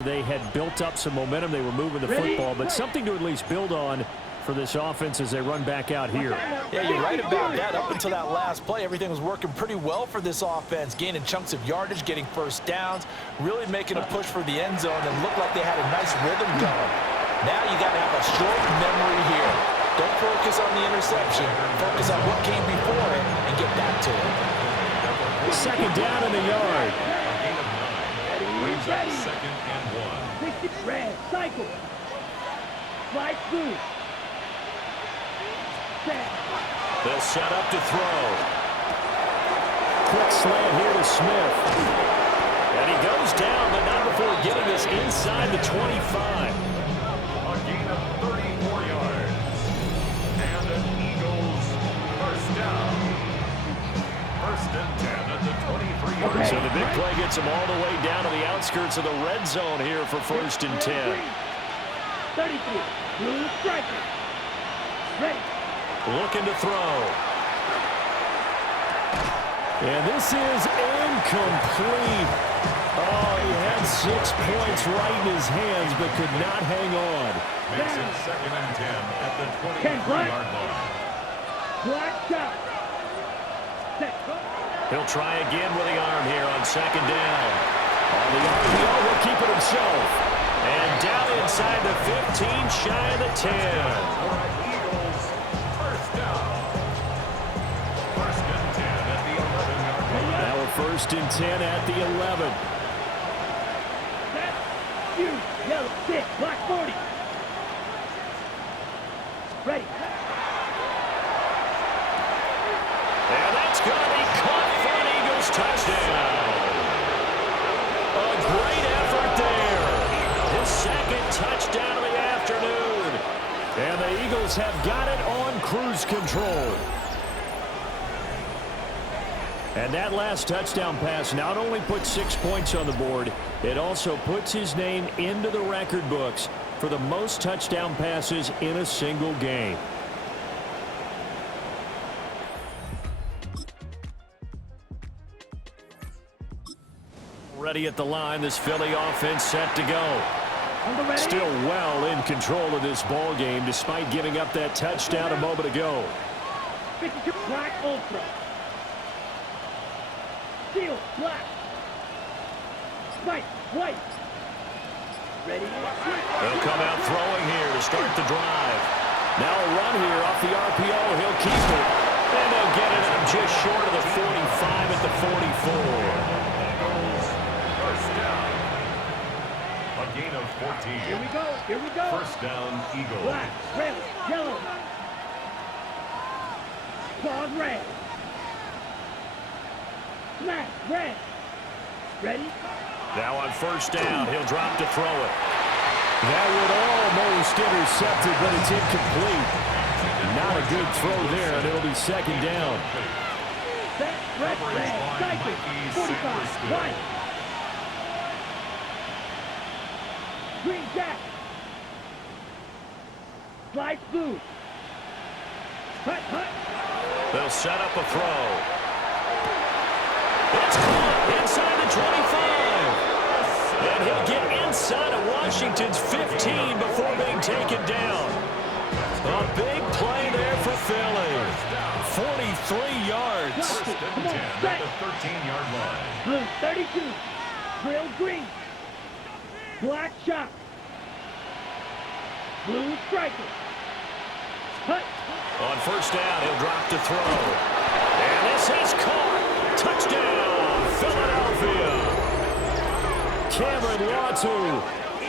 They had built up some momentum. They were moving the football, but something to at least build on for this offense as they run back out here. Yeah, you're right about that. Up until that last play, everything was working pretty well for this offense, gaining chunks of yardage, getting first downs, really making a push for the end zone, and looked like they had a nice rhythm going. Now you got to have a short memory here. Don't focus on the interception. Focus on what came before it and get back to it. Second down in the yard. Brings up second and 1. Red, cycle. Slide through. They'll set up to throw. Quick slant here to Smith. And he goes down, but not before getting us inside the 25. A gain of 34 yards. And the Eagles first down. First and 10 at the 23-yard. So the big play gets them all the way down to the outskirts of the red zone here for first and 10. 33. Blue striker. Ready. Looking to throw. And this is incomplete. Oh, he had 6 points right in his hands, but could not hang on. Makes it second and 10 at the 23-yard line. Black shot. He'll try again with the arm here on second down. On the RPO, will keep it himself. And down inside the 15, shy of the 10. Eagles first down. First and 10 at the 11-yard line. Now we're first and 10 at the 11. You, yellow, 6, black 40. Ready. And that's going to be caught for an Eagles touchdown. A great effort there. His second touchdown of the afternoon. And the Eagles have got it on cruise control. And that last touchdown pass not only put 6 points on the board, it also puts his name into the record books for the most touchdown passes in a single game. Ready at the line, this Philly offense set to go. Still well in control of this ball game despite giving up that touchdown a moment ago. Black ultra. Steel, black. White, white. Ready. They'll come out throwing here to start the drive. Now a run here off the RPO. He'll keep it. And they'll get it up just short of the 45 at the 44. First down. A gain of 14. Here we go, here we go. First down, Eagles. Black, red, yellow. Claws red. Black, red. Ready? Now on first down, he'll drop to throw it. That would almost intercept it, but it's incomplete. Not a good throw there, and it'll be second down. Set, red, cycle, 45, white. Green jack. Slide blue. Hut, hut. They'll set up a throw. It's caught inside the 25. And he'll get inside of Washington's 15 before being taken down. A big play there for Philly. 43 yards. First and 10 at the 13-yard line. Blue 32. Drill green. Black shot. Blue striker. Hut. On first down, he'll drop to throw. And this is caught. Touchdown, Philadelphia. Cameron Latu,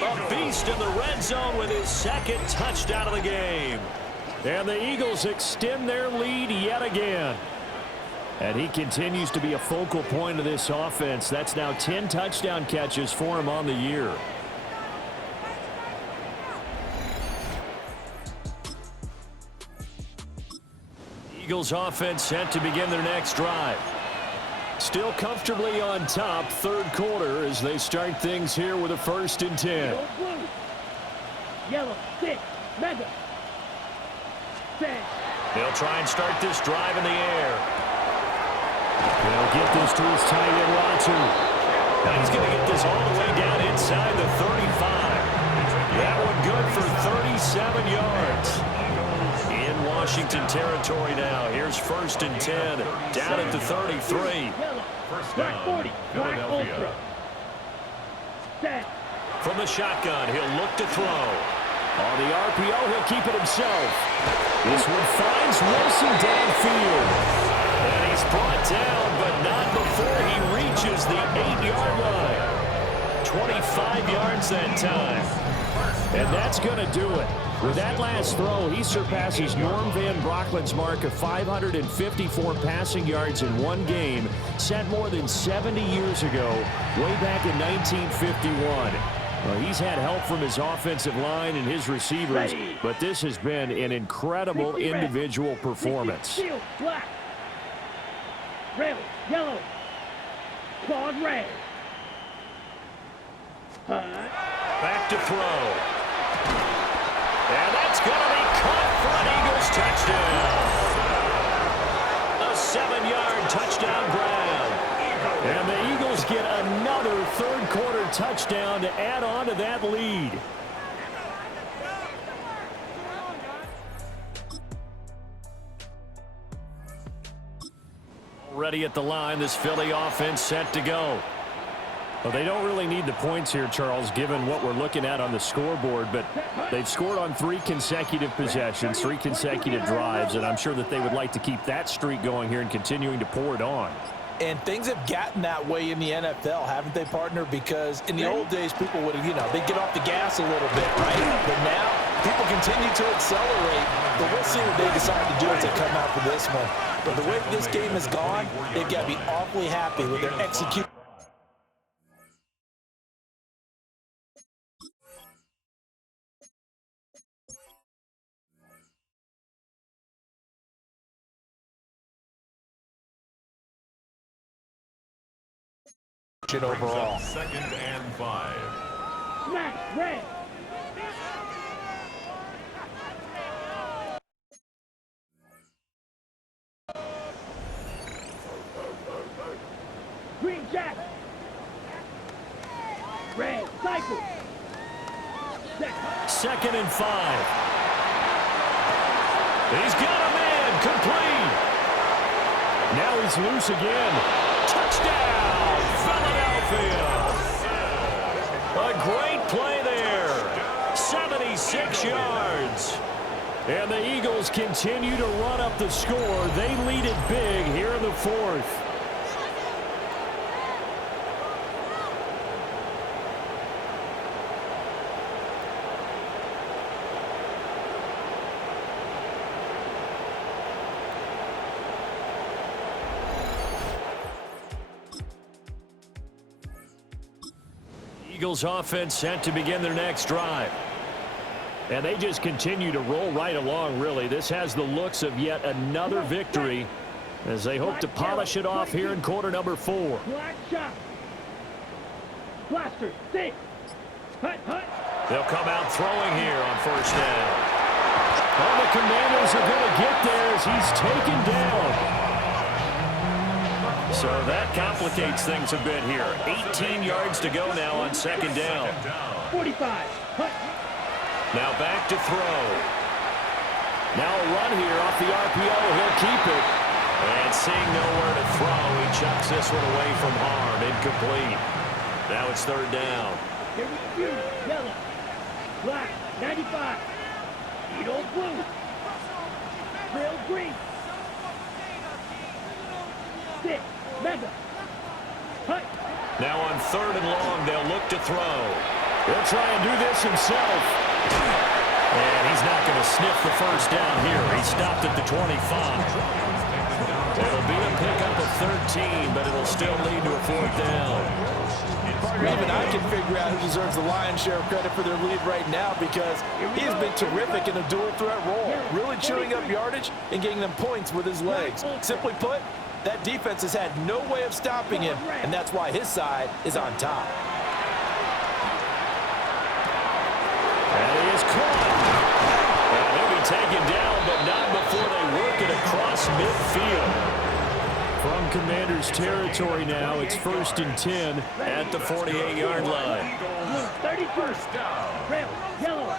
a beast in the red zone with his second touchdown of the game. And the Eagles extend their lead yet again. And he continues to be a focal point of this offense. That's now 10 touchdown catches for him on the year. Eagles offense set to begin their next drive. Still comfortably on top, third quarter, as they start things here with a first and 10. Blue. Yellow, 6, mega. Set. They'll try and start this drive in the air. They'll get this to his tight end, Latu. Now he's going to get this all the way down inside the 35. That one good for 37 yards. In Washington territory now. Here's 1st and 10. Down at the 33. Black 40. Black ultra. Set. From the shotgun, he'll look to throw. On the RPO, he'll keep it himself. This one finds Wilson downfield. And he's brought down, but not before he reaches the 8-yard line. 25 yards that time. And that's going to do it. With that last throw, he surpasses Norm Van Brocklin's mark of 554 passing yards in one game, set more than 70 years ago, way back in 1951. Well, he's had help from his offensive line and his receivers, but this has been an incredible individual performance. Black. Red. Yellow. Claws red. Back to throw. And that's going to be caught for an Eagles touchdown. A 7-yard touchdown grab. And the Eagles get another third-quarter touchdown to add on to that lead. Already at the line, this Philly offense set to go. Well, they don't really need the points here, Charles, given what we're looking at on the scoreboard, but they've scored on 3 consecutive possessions, 3 consecutive drives, and I'm sure that they would like to keep that streak going here and continuing to pour it on. And things have gotten that way in the NFL, haven't they, partner? Because in the old days, people would have, they'd get off the gas a little bit, right? But now, people continue to accelerate. But we'll see what they decide to do as they come out for this one. But the way this game has gone, they've got to be awfully happy with their execution. Overall. 2nd and 5. Smack. Red. Green jack. Red. Cycle. 2nd and 5. He's got a man complete. Now he's loose again. Touchdown, Philadelphia. A great play there. 76 yards. And the Eagles continue to run up the score. They lead it big here in the 4th. Eagles offense set to begin their next drive. And they just continue to roll right along, really. This has the looks of yet another victory as they hope to polish it off here in quarter number 4. Black shot. Blaster. 6. Hut, hut. They'll come out throwing here on 1st down. Well, the Commanders are going to get there as he's taken down. So that complicates things a bit here. 18 yards to go now on 2nd down. 45. Hut. Now back to throw. Now a run here off the RPO. He'll keep it. And seeing nowhere to throw, he chucks this one away from harm. Incomplete. Now it's 3rd down. Here we go. Yellow. Black. 95. Eagle blue. Trail green. 6. Mega. Hut. Now on 3rd and long, they'll look to throw. He'll try and do this himself. And he's not going to sniff the 1st down here. He stopped at the 25. It'll be a pickup of 13, but it'll still lead to a 4th down. Even I can figure out who deserves the lion's share of credit for their lead right now because he has been terrific in a dual threat role, really chewing up yardage and getting them points with his legs. Simply put, that defense has had no way of stopping him, and that's why his side is on top. And he is caught. And he'll be taken down, but not before they work it across midfield. From Commander's territory now, it's 1st and 10 at the 48-yard line. 32. down. Red, yellow.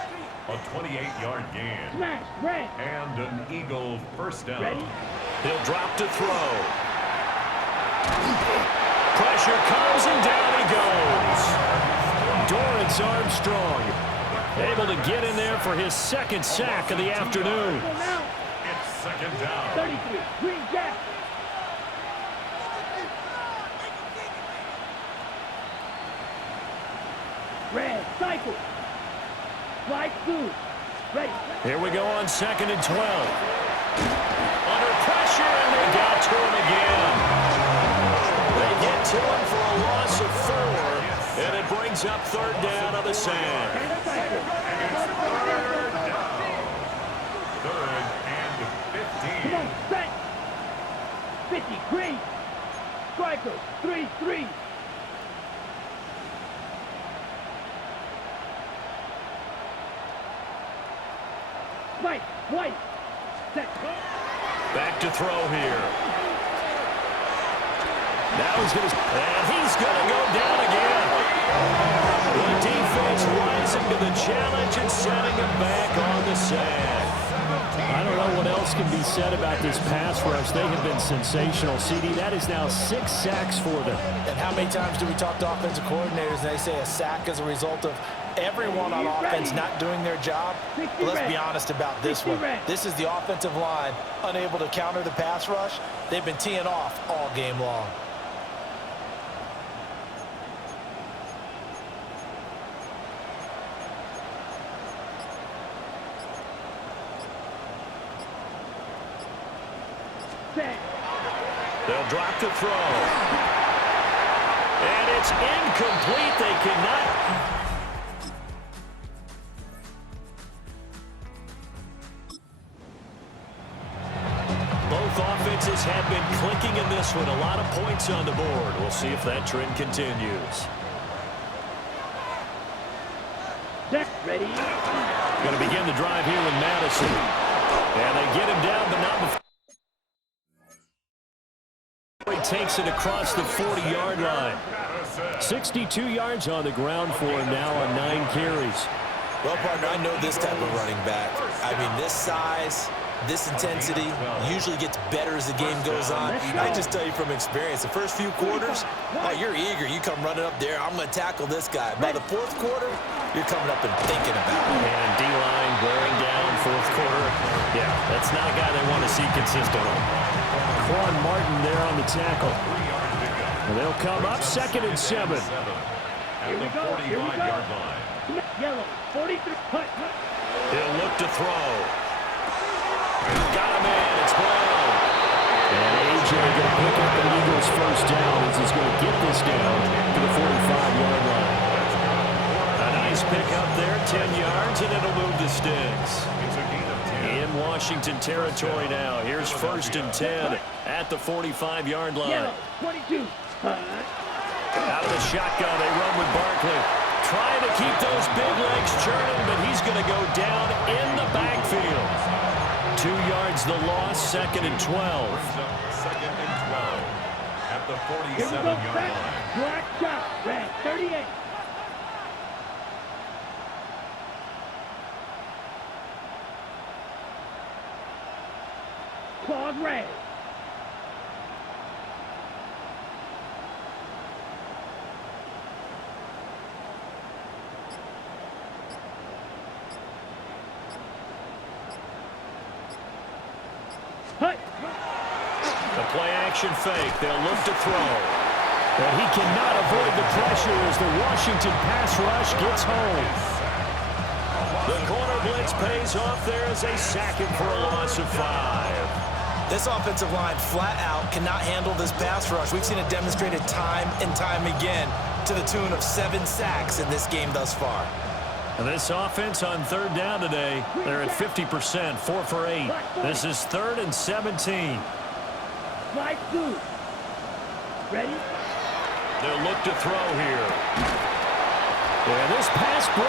A 28-yard gain. Smash, red. And an Eagle first down. Ready? He'll drop to throw. Pressure comes and down he goes. Dorrance Armstrong able to get in there for his 2nd sack of the afternoon. It's 2nd down. 33. Green Jack. Red, cycle. Slide through. Ready. Here we go on 2nd and 12. Under pressure, and they got to him again. They get to him for a loss of 4, and it brings up 3rd down on the sand. And cycle. Third down. 3rd and Come on, 15. set. 50. Green. Striker. 3-3. Mike, white. Set. Back to throw here. Now he's going to go down again. The defense rising to the challenge and setting him back on the sand. I don't know what else can be said about this pass rush. They have been sensational. CD, that is now 6 sacks for them. And how many times do we talk to offensive coordinators and they say a sack as a result of everyone on offense not doing their job? But let's be honest about this one. This is the offensive line unable to counter the pass rush. They've been teeing off all game long. Set. They'll drop to throw. And it's incomplete. They cannot. Both offenses have been clicking in this one. A lot of points on the board. We'll see if that trend continues. Set. Ready. Going to begin the drive here with Madison. And they get him down, but not before. He takes it across the 40-yard line. 62 yards on the ground for him now on 9 carries. Well, partner, I know this type of running back. I mean, this size, this intensity usually gets better as the game goes on. I just tell you from experience, the first few quarters, oh, you're eager. You come running up there, I'm going to tackle this guy. By the 4th quarter, you're coming up and thinking about it. And D-line wearing down 4th quarter. Yeah, that's not a guy they want to see consistently. Quan Martin there on the tackle. And they'll come up 2nd and 7. At the 45-yard line. Yellow. 43. Hut. He'll look to throw. Got a man. It's Brown. And A.J. going to pick up the Eagles' 1st down as he's going to get this down to the 45-yard line. A nice pick up there, 10 yards, and it'll move the sticks. In Washington territory now. Here's 1st and 10 at the 45-yard line. Yellow. 22. Out of the shotgun, they run with Barkley. Trying to keep those big legs churning, but he's going to go down in the backfield. 2 yards the loss, 2nd and 12. 2nd and 12. At the 47-yard line. Black shot. Red. 38. Claws red. Hut. The play-action fake. They'll look to throw. But he cannot avoid the pressure as the Washington pass rush gets home. The corner blitz pays off there as they sack him for a loss of 5. This offensive line flat out cannot handle this pass rush. We've seen it demonstrated time and time again to the tune of 7 sacks in this game thus far. And this offense on 3rd down today, they're at 50%, 4 for 8. This is 3rd and 17. Slide through. Ready? They'll look to throw here. Yeah, this pass broke